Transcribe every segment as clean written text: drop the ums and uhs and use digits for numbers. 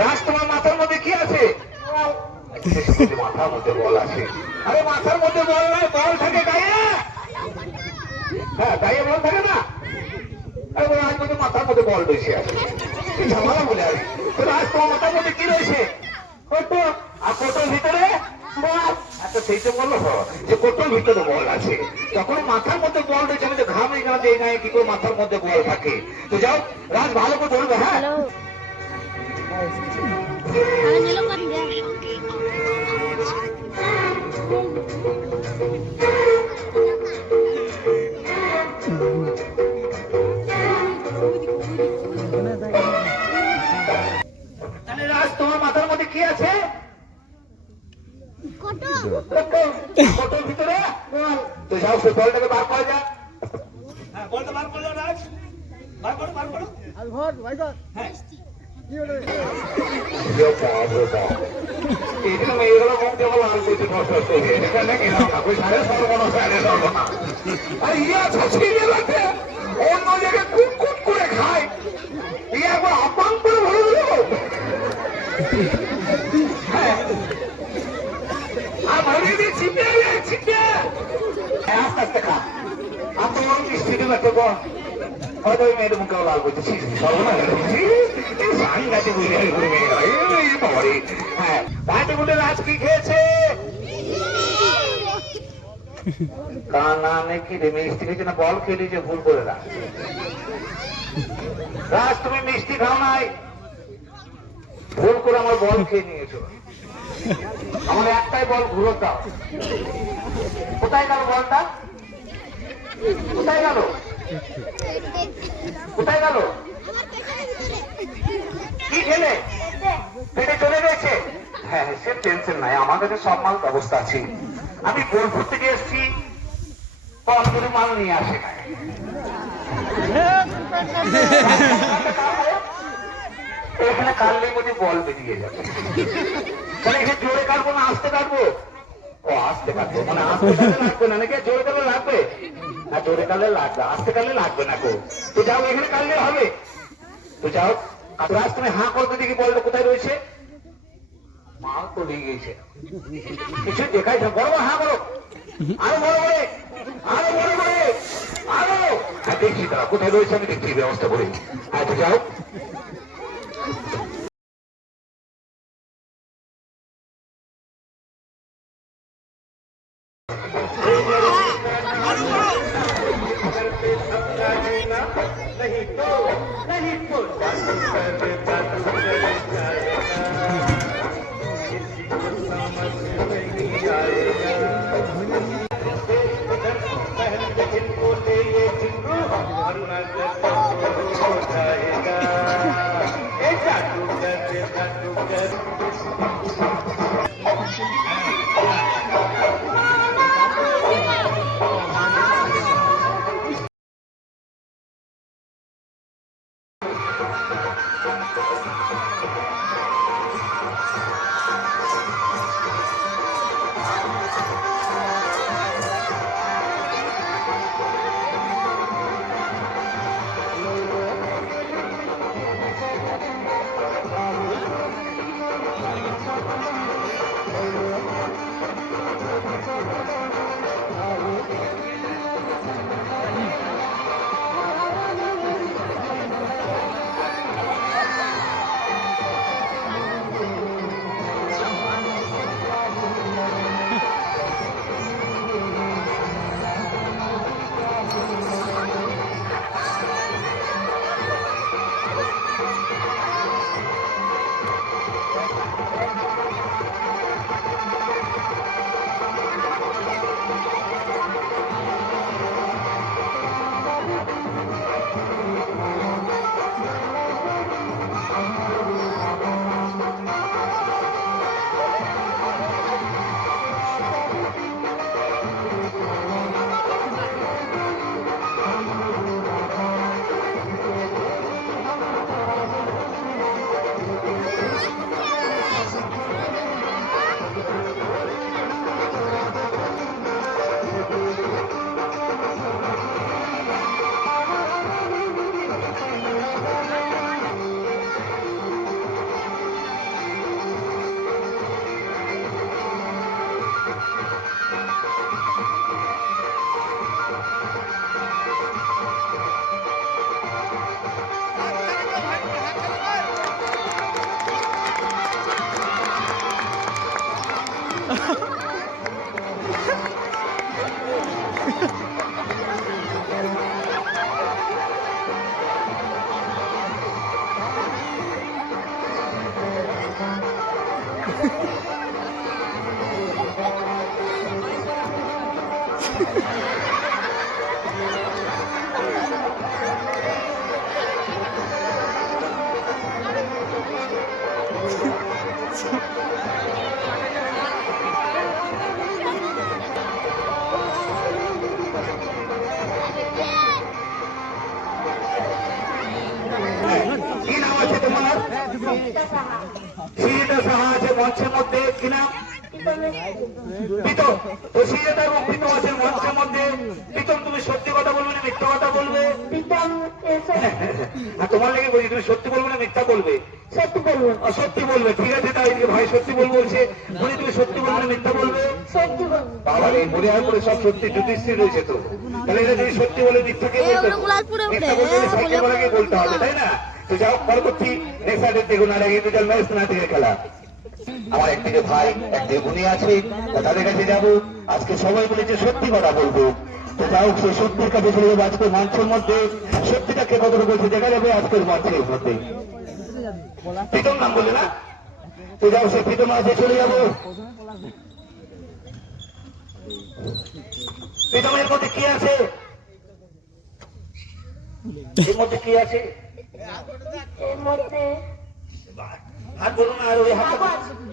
রাজ তোমার মাথার মধ্যে কি আছে? মাথার মধ্যে বল আছে। আরে মাথার মধ্যে বল নাই, বল থাকে গায়ে। হ্যাঁ গায়ে বল থাকে না। আরে রাজ বলছে মাথার মধ্যে বল রয়েছে আছে, ঝামেলা বলে আর রাজ তোমার মাথার মধ্যে কি রয়েছে? কোটো। আর কোটোর ভিতরে বল। আচ্ছা সেইটা বললো যে কোটোর ভিতরে বল আছে। যখন মাথার মধ্যে বল রয়েছে, আমি তো ঘামে না যে নাই কি করে মাথার মধ্যে বল থাকে। তো যাও রাজ ভালো করে ধরবে। হ্যাঁ তাহলে রাজ তোমার মাথার মধ্যে কি আছে? কোটোর ভিতরে বল। তো যাও সে বলটাকে বার করা যাক। হ্যাঁ বলটা বার করলো রাজ, বার করো বার করো। হ্যাঁ মেয়েগুলো মুখ দেওয়া লাল করছে নষ্ট হয়ে অন্য জায়গায় কুট কুট করে খায়, একবার আপান করে ভরে দিল। হ্যাঁ আর ভরিয়ে দিয়ে ছিপে ছিপে আস্তে আস্তে খা। আর তোমার মিষ্টি দেবে তো হয়তো ওই মেয়েদের মুখেও লাল করছে সর্বনা গাছে বুঝে হ্যাঁ গাছে বুঝে রাজ কি খেয়েছে? কানা নাকি রে মিষ্টি খেয়েছে না বল খেয়ে দিয়েছে ভুল করে রাজ। রাজ তুমি মিষ্টি খাও নাই, ভুল করে আমার বল খেয়ে নিয়েছো। আমার একটাই বল ঘুরো দাও। কোথায় গেল বলটা? কোথায় গেল? কোথায় গেল? কি খেলে? পেটে চলে গেছে? হ্যাঁ সে টেনশন নাই, আমার কাছে সব মাল ব্যবস্থা আছে। আমি বোলপুর থেকে এসছি, কম করে মাল নিয়ে আসে না। এখানে কাটলেই মধ্যে বল বেরিয়ে যাবে। তাহলে এখানে জোরে কাটবো না আস্তে কাটবো? ও আস্তে কাটবো, মানে আস্তে কাটলে লাগবে না নাকি? জোরে কাটলে লাগবে না? জোরে কাটলে লাগবে, আস্তে কাটলে লাগবে না। তো যাও এখানে কাটলে হবে। তো যাও রাজ তুমি হাঁ করতে দেখি বলটা কোথায় রয়েছে? মাল তো নিয়ে গেছে, কিছু দেখাই না। বড় হাঁ করো, আরো বড় করে, আরো বড় করে, আরো। দেখছি তারা কোথায় রয়েছে, আমি দেখছি ব্যবস্থা করি। তো যাও नहीं तो जादू जाएगा, किसी को समझ नहीं आएगा। पहन के जिनको ले ये जिनको वरना हो जाएगा। जादूगर जादूगर কি নাম আছে তোমার? শ্রীতা সাহা আছে মঞ্চের মধ্যে। কি নাম? প্রীতম। তো শ্রীতা এবং প্রীতম আছে মঞ্চের মধ্যে। প্রীতম, তুমি সত্যি কথা বলবে না মিথ্যা কথা বলবে? তোমার লেগে বলছি, তুমি সত্যি বলবে না মিথ্যা বলবে? সত্যি বলবো। সত্যি বলবে। ঠিক আছে, তাই ভাই সত্যি বলবো বলছে। বলি তুমি সত্যি বলবে না মিথ্যা বলবে? সত্যি বলবো। বাবা রে, মনে হয় করে সব সত্যি যুধিষ্ঠির রয়েছে তো। তাহলে এটা যদি সত্যি বলে মিথ্যাকে বলতে মিথ্যা বলতে সাইকেল বলাকে বলতে হবে, তাই না? তো যাও, পরবর্তী নেক্সট দেখুন। আর এই দুজন ম্যাচ না থেকে খেলা। আমার একদিকে ভাই একদিকে গুণী আছে, তাদের কাছে যাবো। আজকে সবাই বলেছে সত্যি কথা বলবো। তো যাও, সে সত্যির কাছে চলে যাবো আজকের মঞ্চের মধ্যে। সত্যিটা কে কতটা বলছে দেখা যাবে আজকের মঞ্চের মধ্যে। প্রীতম নাম বলে না? তো যাও, সে প্রীতম আছে, চলে যাবো। প্রীতমের মধ্যে কি আছে? এর মধ্যে কি আছে? এর মধ্যে হাত বলুন না, আর ওই হাত।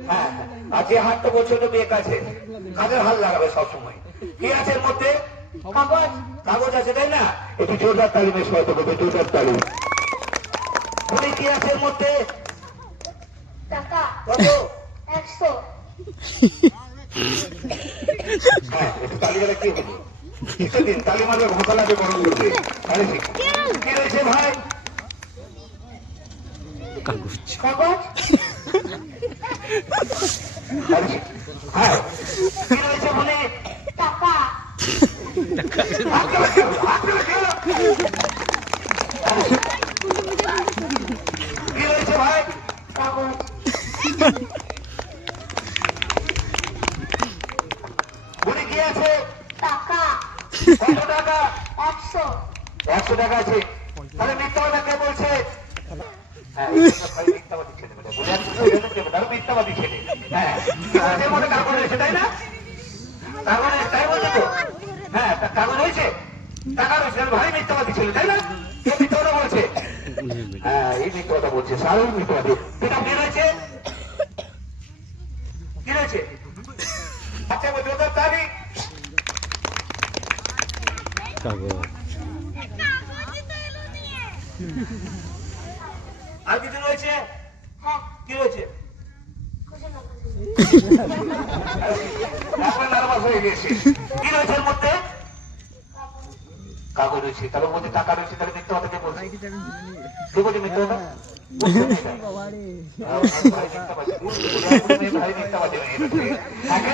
হ্যাঁ, আর যে হাতটা বলছে ওটা বেক আছে, কাজের হাল লাগাবে সবসময়। কি আছে এর মধ্যে? কাগজ। কাগজ আছে, তাই না? একটু জোরদার তালি মেশ হয়তো করবে, জোরদার তালি। উনি কি আছে এর মধ্যে? টাকা। কত? 100। হ্যাঁ, একটু তালি গেলে কি হবে? কিছুদিন তালি মারবে, ঘোষা লাগবে, গরম করবে। তাহলে ঠিক। কি রয়েছে ভাই? কাগজ। হ্যাঁ, কি রয়েছে বলে? টাকা। কি রয়েছে ভাই? কাগজ। বলে কি আছে? টাকা। কত টাকা? 100। 100 টাকা আছে। তাহলে মিথ্যা কথা কে বলছে? হ্যাঁ, ভাই মিথ্যাবাদী ছেলে বেটা। বলে আর কিছু বলতে দেবে না, তার মিথ্যাবাদী ছেলে। হ্যাঁ, এর মধ্যে কাগজ রয়েছে, তাই না? কাগজ তাই বলছে তো? হ্যাঁ, কাগজ রয়েছে, টাকা রয়েছে, ভারী মিথ্যাবাদী ছেলে, তাই না? কে মিথ্যা কথা বলছে? হ্যাঁ, এই মিথ্যা কথা বলছে, সারুন মিথ্যাবাদী। এটা কি রয়েছে? কি রয়েছে? আচ্ছা, বলছে ওদের তারিখ। আর কিছু রয়েছে? হ্যাঁ। কি রয়েছে? খুশি না। এখন নার্ভাস হয়ে গেছে। কি রয়েছে এর মধ্যে? কাগজ রয়েছে, তাহলে মধ্যে টাকা রয়েছে, তাহলে মিথ্যা কথা কে বলছে? কে বলছে মিথ্যা কথা?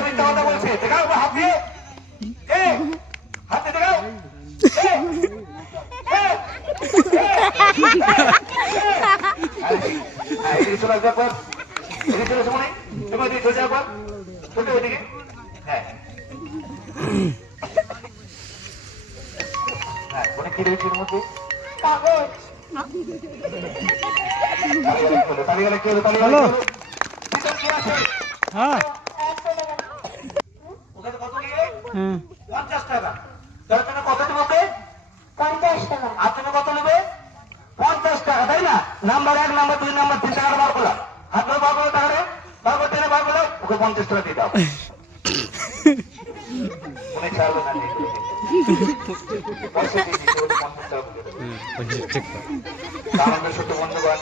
মিথ্যা কথা বলছে, দেখাও হাত দিয়ে, হাতে দেখাও। চলে আসবে পর, এদিকে চলে আসো মনে, তুমি ওইদিকে চলে যাও পর, চলতে ওইদিকে। হ্যাঁ, হ্যাঁ, মনে কি রয়েছে এর মধ্যে? কাগজ। তালিকা কি হলো? তালিকা কি আছে? হ্যাঁ 100 টাকা। ওখানে কত নিয়ে? হ্যাঁ 50 টাকা। তাহলে তুমি কত দেবে? 50 টাকা। আর তুমি কত নেবে? 50 টাকা, তাই না? নাম্বার 1, নাম্বার 2, নাম্বার 3 টাকা বার করলাম। হাত ধরে বার করো, টাকা বার করতে বার করো, ওকে 50 টাকা দিয়ে দাও। মনে ছাড়বে না, পয়সা দিয়ে দিতে 50 টাকা। আমাদের ছোট বন্ধুগণ,